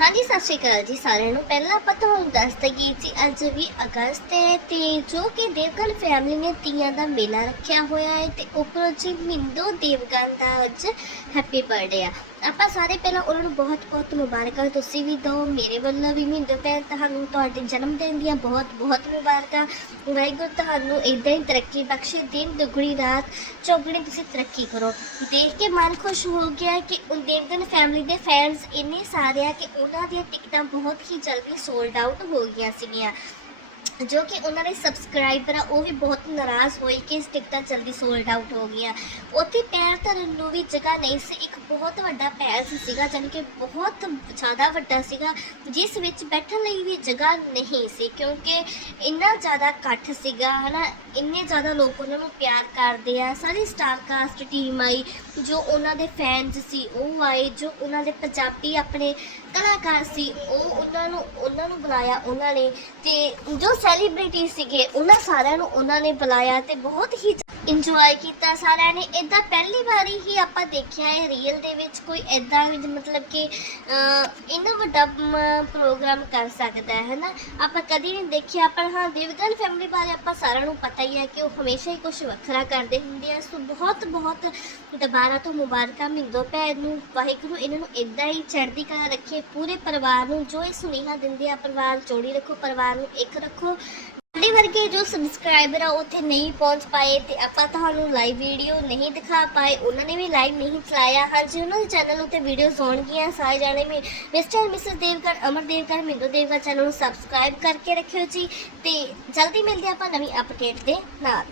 ਹਾਂਜੀ, ਸਤਿ ਸ਼੍ਰੀ ਅਕਾਲ ਜੀ ਸਾਰਿਆਂ ਨੂੰ। ਪਹਿਲਾਂ ਆਪਾਂ ਤੁਹਾਨੂੰ ਦੱਸ ਦਈਏ ਜੀ, ਅੱਜ ਵੀ ਅਗਸਤ ਹੈ ਤੇ ਜੋ ਕਿ ਦੇਵਗਨ ਫੈਮਿਲੀ ਨੇ ਤੀਆਂ ਦਾ ਮੇਲਾ ਰੱਖਿਆ ਹੋਇਆ ਹੈ ਤੇ ਉੱਪਰੋਂ ਜੀ ਮਿੰਦੋ ਦੇਵਗਨ ਦਾ ਅੱਜ ਹੈਪੀ ਬਰਥਡੇ ਆ। ਆਪਾਂ ਸਾਰੇ ਪਹਿਲਾਂ ਉਹਨਾਂ ਨੂੰ ਬਹੁਤ ਬਹੁਤ ਮੁਬਾਰਕਾਂ। ਤੁਸੀਂ ਵੀ ਦਿਓ ਮੇਰੇ ਵੱਲੋਂ ਵੀ ਮਿੰਦੋ ਭੈਣ ਤੁਹਾਨੂੰ ਤੁਹਾਡੇ ਜਨਮ ਦਿਨ ਦੀਆਂ ਬਹੁਤ ਬਹੁਤ ਮੁਬਾਰਕਾਂ। ਵਾਹਿਗੁਰੂ ਤੁਹਾਨੂੰ ਇਦਾਂ ਹੀ ਤਰੱਕੀ ਬਖਸ਼ੇ। ਦਿਨ ਦੁਗਣੀ, ਰਾਤ ਚੌਗਣੀ ਤੁਸੀਂ ਤਰੱਕੀ ਕਰੋ। ਦੇਖ ਕੇ ਮਨ ਖੁਸ਼ ਹੋ ਗਿਆ ਕਿ ਉਹ ਦੇਵਗਨ ਫੈਮਿਲੀ ਦੇ ਫੈਨਸ ਇੰਨੇ ਸਾਰੇ ਆ ਕਿ ਉਹਨਾਂ ਦੀਆਂ ਟਿਕਟਾਂ ਬਹੁਤ ਹੀ ਜਲਦੀ ਸੋਲਡ ਆਊਟ ਹੋ ਗਈਆਂ ਸੀਗੀਆਂ। ਜੋ ਕਿ ਉਹਨਾਂ ਦੇ ਸਬਸਕ੍ਰਾਈਬਰ ਆ, ਉਹ ਵੀ ਬਹੁਤ ਨਾਰਾਜ਼ ਹੋਏ ਕਿ ਇਸ ਟਿਕਟਾਂ ਜਲਦੀ ਸੋਲਡ ਆਊਟ ਹੋ ਗਈਆਂ। ਉੱਥੇ ਪੈਰ ਧਰਨ ਨੂੰ ਵੀ ਜਗ੍ਹਾ ਨਹੀਂ ਸੀ, ਇੱਕ ਬਹੁਤ ਵੱਡਾ ਪੈਲਸ ਸੀਗਾ, ਜਾਣੀ ਕਿ ਬਹੁਤ ਜ਼ਿਆਦਾ ਵੱਡਾ ਸੀਗਾ, ਜਿਸ ਵਿੱਚ ਬੈਠਣ ਲਈ ਵੀ ਜਗ੍ਹਾ ਨਹੀਂ ਸੀ, ਕਿਉਂਕਿ ਇੰਨਾ ਜ਼ਿਆਦਾ ਇਕੱਠ ਸੀਗਾ, ਹਨਾ, ਇੰਨੇ ਜ਼ਿਆਦਾ ਲੋਕ ਉਹਨਾਂ ਨੂੰ ਪਿਆਰ ਕਰਦੇ ਆ। ਸਾਰੀ ਸਟਾਰ ਕਾਸਟ ਟੀਮ ਆਈ, ਜੋ ਉਹਨਾਂ ਦੇ ਫੈਨਸ ਸੀ, ਉਹ ਆਏ, ਜੋ ਉਹਨਾਂ ਦੇ ਪੰਜਾਬੀ ਆਪਣੇ ਕਲਾਕਾਰ ਸੀ, ਉਹ ਉਹਨਾਂ ਨੂੰ ਉਹਨਾਂ ਨੂੰ ਬੁਲਾਇਆ, ਉਹਨਾਂ ਨੇ। ਤੇ ਜੋ ਸੈਲੀਬ੍ਰਿਟੀ ਸੀਗੇ, ਉਹਨਾਂ ਸਾਰਿਆਂ ਨੂੰ ਉਹਨਾਂ ਨੇ ਬੁਲਾਇਆ ਤੇ ਬਹੁਤ ਹੀ ਇੰਜੋਏ ਕੀਤਾ ਸਾਰਿਆਂ ਨੇ। ਇਦਾਂ ਪਹਿਲੀ ਵਾਰੀ ਹੀ ਆਪਾਂ ਦੇਖਿਆ ਹੈ ਰੀਅਲ ਦੇ ਵਿੱਚ ਕੋਈ ਇਦਾਂ ਮਤਲਬ ਕਿ ਇੰਨਾ ਵੱਡਾ ਪ੍ਰੋਗਰਾਮ ਕਰ ਸਕਦਾ ਹੈ ਨਾ ਆਪਾਂ ਕਦੀ ਨਹੀਂ ਦੇਖਿਆ ਪਰ ਹਾਂ, ਦੇਵਗਨ ਫੈਮਿਲੀ ਬਾਰੇ ਆਪਾਂ ਸਾਰਿਆਂ ਨੂੰ ਪਤਾ ਹੀ ਹੈ ਕਿ ਉਹ ਹਮੇਸ਼ਾ ਹੀ ਕੁਝ ਵੱਖਰਾ ਕਰਦੇ ਹੁੰਦੇ ਆ। ਸੋ ਬਹੁਤ ਬਹੁਤ ਦੁਬਾਰਾ ਤੋਂ ਮੁਬਾਰਕਾਂ ਮਿੰਦੋ ਭੈਣ ਨੂੰ, ਵਾਹਿਗੁਰੂ ਇਹਨਾਂ ਨੂੰ ਇਦਾਂ ਹੀ ਚੜ੍ਹਦੀ ਕਲਾ ਰੱਖੇ, ਪੂਰੇ ਪਰਿਵਾਰ ਨੂੰ, ਜੋ ਇਹ ਸੁਨੇਹਾ ਦਿੰਦੇ ਆ, ਪਰਿਵਾਰ ਜੋੜੀ ਰੱਖੋ, ਪਰਿਵਾਰ ਨੂੰ ਇੱਕ ਰੱਖੋ। ਸਾਡੇ ਵਰਗੇ ਜੋ ਸਬਸਕ੍ਰਾਈਬਰ ਆ ਉੱਥੇ ਨਹੀਂ ਪਹੁੰਚ ਪਾਏ ਤੇ ਆਪਾਂ ਤੁਹਾਨੂੰ ਲਾਈਵ ਵੀਡੀਓ ਨਹੀਂ ਦਿਖਾ ਪਾਏ। ਉਹਨਾਂ ਨੇ ਵੀ ਲਾਈਵ ਨਹੀਂ ਚਲਾਇਆ। ਹਾਂਜੀ ਉਹਨਾਂ ਦੇ ਚੈਨਲ ਉੱਤੇ ਵੀਡੀਓਜ਼ ਆਉਣਗੀਆਂ, ਸਾਰੇ ਜਾਣੇ ਵੀ mister and missus Devgarh, Amar Devgarh, Mindo Devgarh channel ਨੂੰ ਸਬਸਕ੍ਰਾਈਬ ਕਰਕੇ ਰੱਖਿਓ ਜੀ ਤੇ ਜਲਦੀ ਮਿਲਦੇ ਆਪਾਂ ਨਵੀਂ ਅਪਡੇਟ ਦੇ ਨਾਲ।